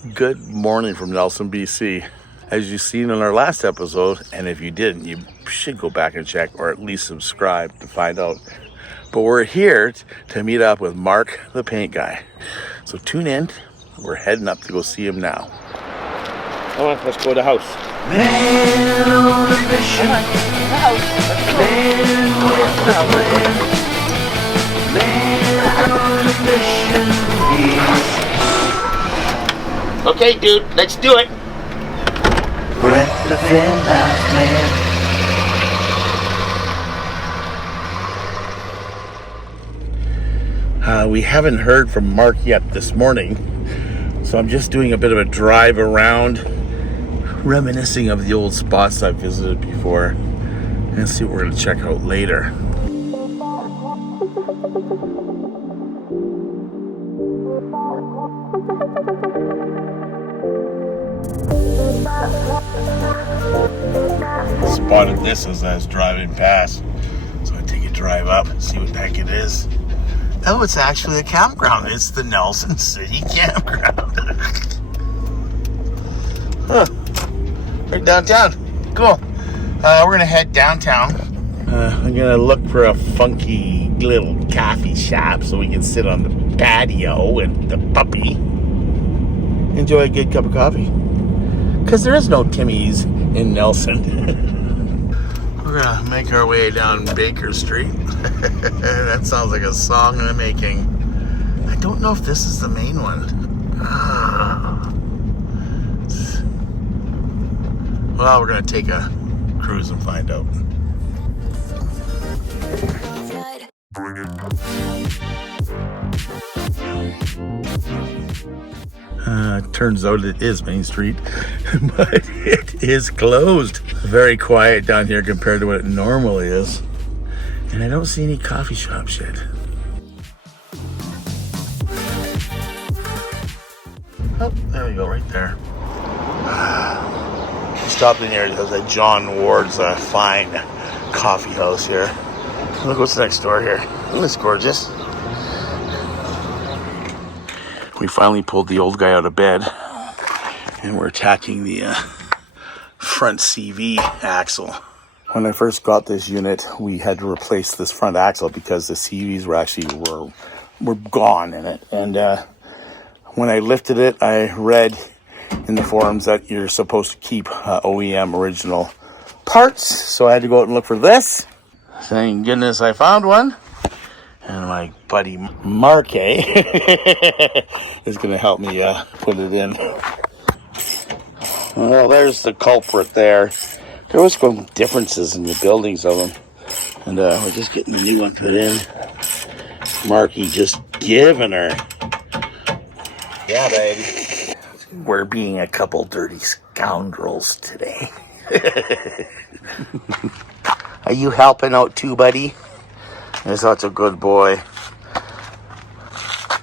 Good morning from Nelson, BC. As you've seen in our last episode, and if you didn't, you should go back and check or at least subscribe to find out. But we're here to meet up with Mark, the paint guy. So tune in. We're heading up to go see him now. Come on, let's go to the house. Man on a mission. Man with the plan. Man on a mission. Okay, dude, let's do it. We're at the VanLife, man. We haven't heard from Mark yet this morning, so I'm just doing a bit of a drive around, reminiscing of the old spots I've visited before, and see what we're going to check out later. Spotted this as I was driving past, so I take a drive up and see what the heck it is. Oh, it's actually a campground. It's the Nelson City Campground. Huh. Right downtown. Cool. We're gonna head downtown. I'm gonna look for a funky little coffee shop so we can sit on the patio with the puppy. Enjoy a good cup of coffee. Because there is no Timmy's in Nelson. We're gonna make our way down Baker Street. That sounds like a song in the making. I don't know if this is the main one. Well, we're gonna take a cruise and find out. Turns out it is Main Street, but it is closed. Very quiet down here compared to what it normally is. And I don't see any coffee shops yet. Oh, there we go, right there. Stopped in here because of John Ward's fine coffee house here. Look what's next door here. Isn't this gorgeous? We finally pulled the old guy out of bed, and we're attacking the front CV axle. When I first got this unit, we had to replace this front axle because the CVs were gone in it. And when I lifted it, I read in the forums that you're supposed to keep OEM original parts. So I had to go out and look for this. Thank goodness I found one. And my buddy Mark is going to help me put it in. Well, there's the culprit there. There was some differences in the buildings of them. And we're just getting the new one put in. Marky just giving her. Yeah, baby. We're being a couple dirty scoundrels today. Are you helping out too, buddy? You're such a good boy.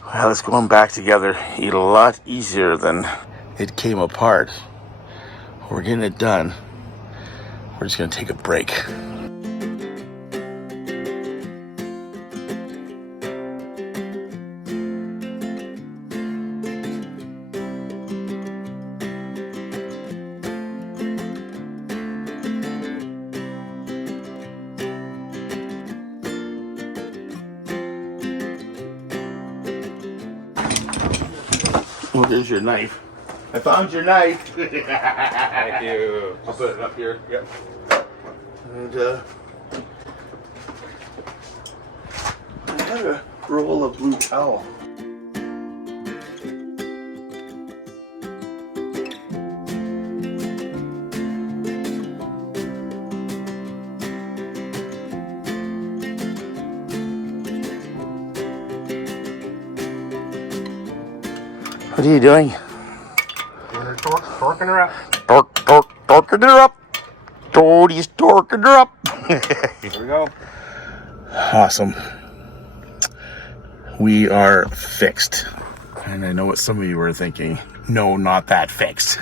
Well, it's going back together a lot easier than it came apart. We're getting it done. We're just going to take a break. Well, there's your knife. I found your knife. Thank you. I'll put it up here. Yep. And I have a roll of blue towel. What are you doing? Torquing her up. Torquing her up. Cody's torquing her up. Here we go. Awesome. We are fixed. And I know what some of you were thinking. No, not that fixed.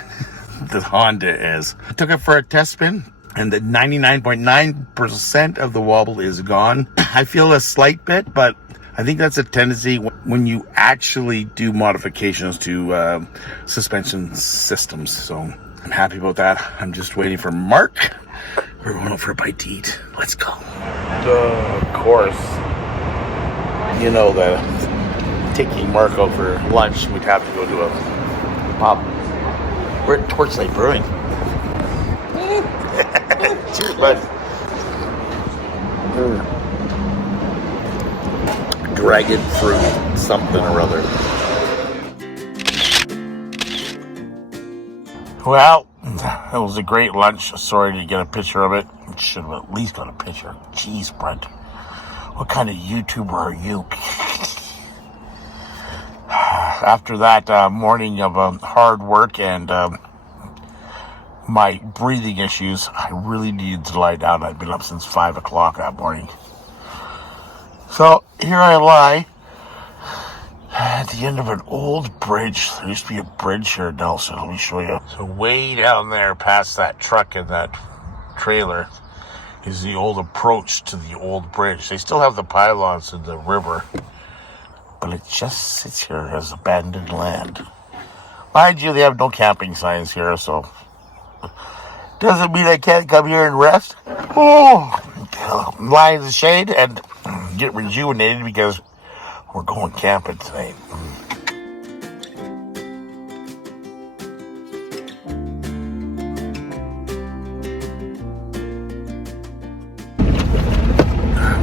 The Honda is. I took it for a test spin, and the 99.9% of the wobble is gone. I feel a slight bit, but I think that's a tendency when you actually do modifications to suspension systems. So I'm happy about that. I'm just waiting for Mark. We're going out for a bite to eat. Let's go. Of course. You know that taking Mark out for lunch, we'd have to go to a pub. We're at Torchlight Brewing. Cheers, bud. Dragon fruit, something or other. Well, it was a great lunch. Sorry to get a picture of it. Should have at least got a picture. Jeez, Brent. What kind of YouTuber are you? After that morning of hard work and my breathing issues, I really needed to lie down. I'd been up since 5 o'clock that morning. So here I lie at the end of an old bridge. There used to be a bridge here in Nelson. Let me show you. So way down there past that truck and that trailer is the old approach to the old bridge. They still have the pylons in the river, but it just sits here as abandoned land. Mind you, they have no camping signs here, so doesn't mean I can't come here and rest. Oh, lie in the shade and get rejuvenated because we're going camping tonight.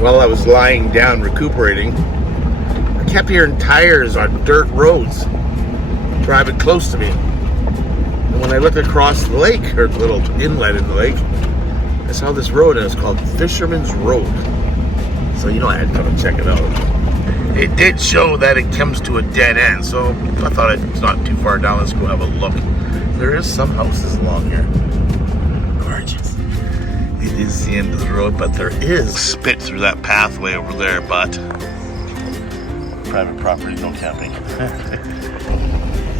While I was lying down recuperating, I kept hearing tires on dirt roads driving close to me. And when I looked across the lake, or the little inlet in the lake, I saw this road and it's called Fisherman's Road. So you know I had to come and check it out. It did show that it comes to a dead end, so I thought it's not too far down. Let's go have a look. There is some houses along here. Gorgeous. It is the end of the road, but there is spit through that pathway over there, but private property, no camping.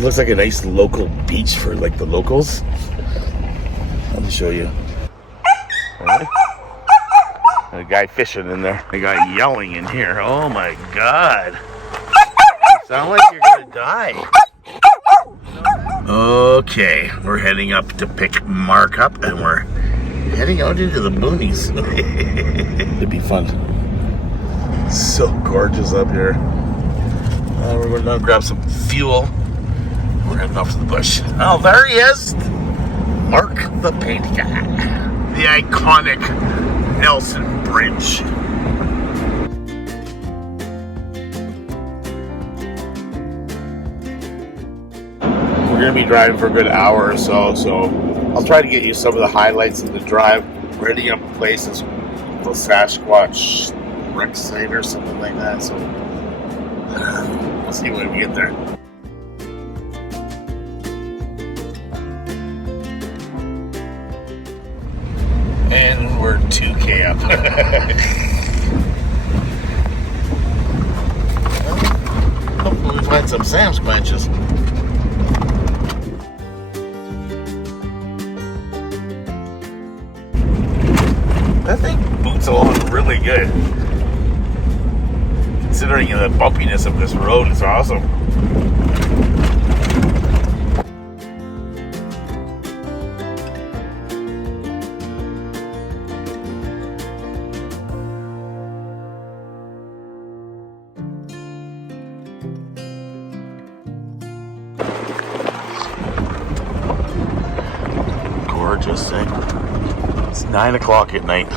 Looks like a nice local beach for like the locals. Let me show you. Right. A guy fishing in there. A guy yelling in here. Oh my God. You sound like you're gonna die. Okay, we're heading up to pick Mark up and we're heading out into the boonies. It'd be fun. So gorgeous up here. We're going to now grab some fuel. We're heading off to the bush. Oh, there he is. Mark the paint guy. The iconic Nelson Bridge. We're going to be driving for a good hour or so, I'll try to get you some of the highlights of the drive. We're heading up a place that's the Sasquatch rec site or something like that, so we'll see when we get there. And we're 2K up. Hopefully we find some Sasquatches. That thing boots along really good. Considering the bumpiness of this road, it's awesome. Gorgeous thing. It's 9 o'clock at night.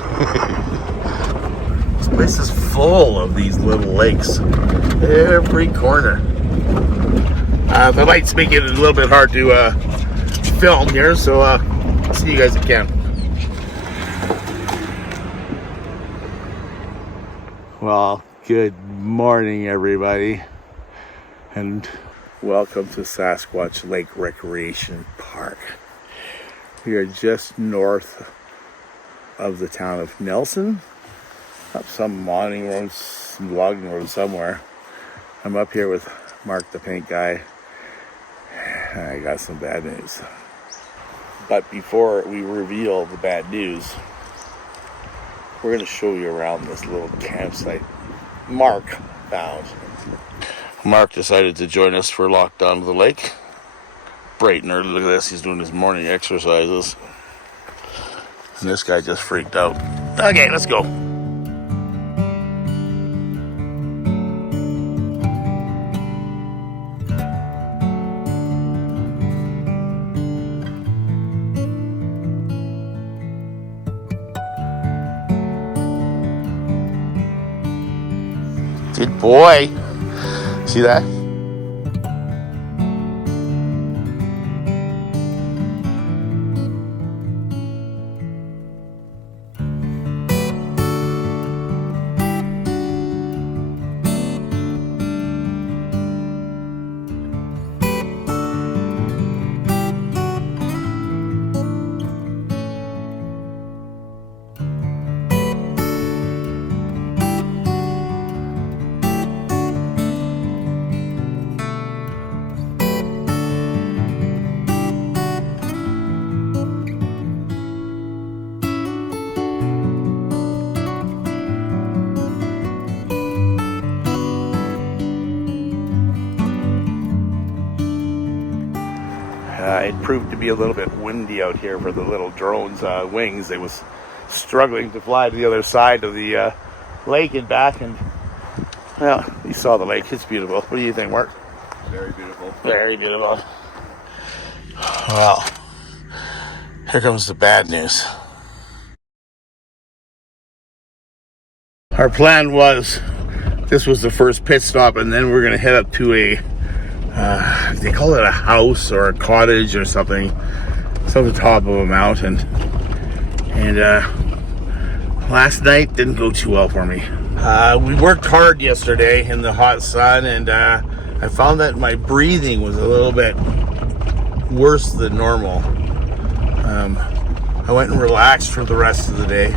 This place is full of these little lakes. Every corner. The light's making it a little bit hard to film here, so I'll see you guys at camp. Well, good morning, everybody, and welcome to Sasquatch Lake Recreation Park. We are just north of the town of Nelson, up some mining road, some logging road somewhere. I'm up here with Mark the paint guy. I got some bad news. But before we reveal the bad news, we're going to show you around this little campsite. Mark pounds. Mark decided to join us for lock down to the lake. Bright and early. Look at this. He's doing his morning exercises. And this guy just freaked out. Okay, let's go. Good boy. See that? It proved to be a little bit windy out here for the little drone's wings. It was struggling to fly to the other side of the lake and back, and well, you saw the lake. It's beautiful. What do you think, Mark? Very beautiful. Very beautiful. Well, here comes the bad news. Our plan was, this was the first pit stop, and then we're going to head up to a they call it a house or a cottage or something. It's on the top of a mountain. And last night didn't go too well for me. We worked hard yesterday in the hot sun, and I found that my breathing was a little bit worse than normal. I went and relaxed for the rest of the day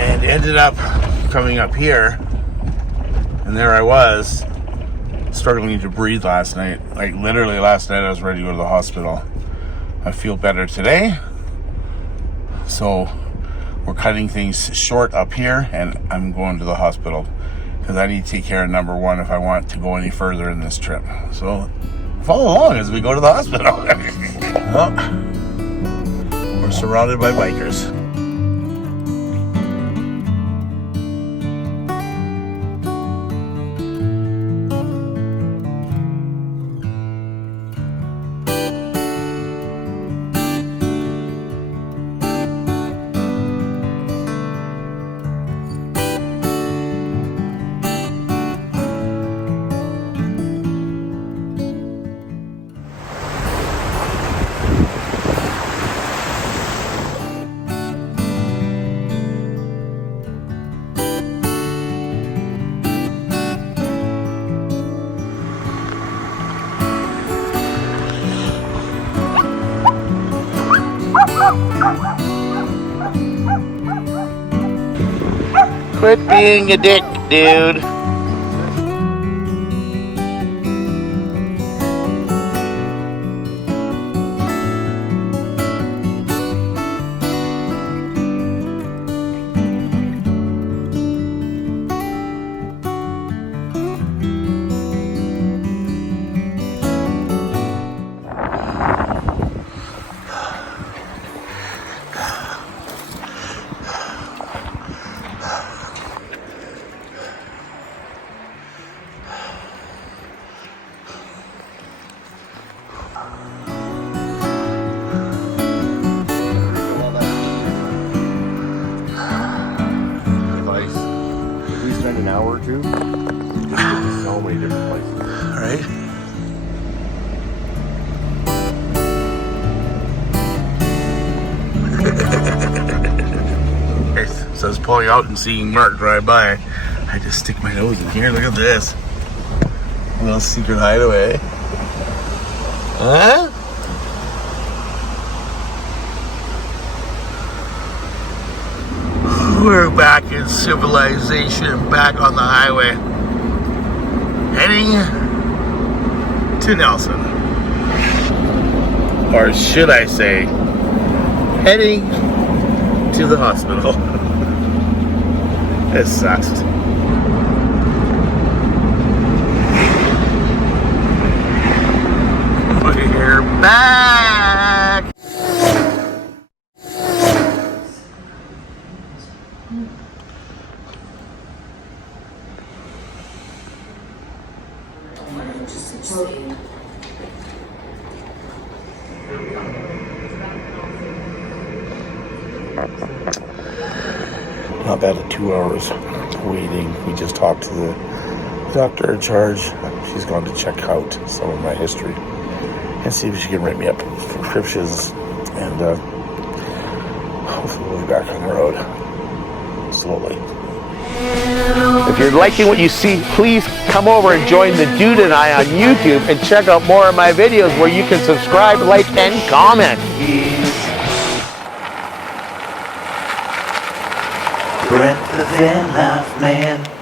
and ended up coming up here, and there I was, struggling to breathe last night. Like literally last night I was ready to go to the hospital. I feel better today, so we're cutting things short up here, and I'm going to the hospital because I need to take care of number one if I want to go any further in this trip. So follow along as we go to the hospital. Well, we're surrounded by bikers. Quit being a dick, dude. An hour or two. So many different places. Right? So I was pulling out and seeing Mark drive by. I just stick my nose in here. Look at this. A little secret hideaway. Huh? We're back in civilization, back on the highway, heading to Nelson. Or should I say, heading to the hospital. This sucks. Not bad at 2 hours waiting. We just talked to the doctor in charge. She's gone to check out some of my history and see if she can write me up prescriptions, and hopefully we'll be back on the road slowly. If you're liking what you see, please come over and join the dude and I on YouTube and check out more of my videos where you can subscribe, like, and comment. Brent the VanLife man.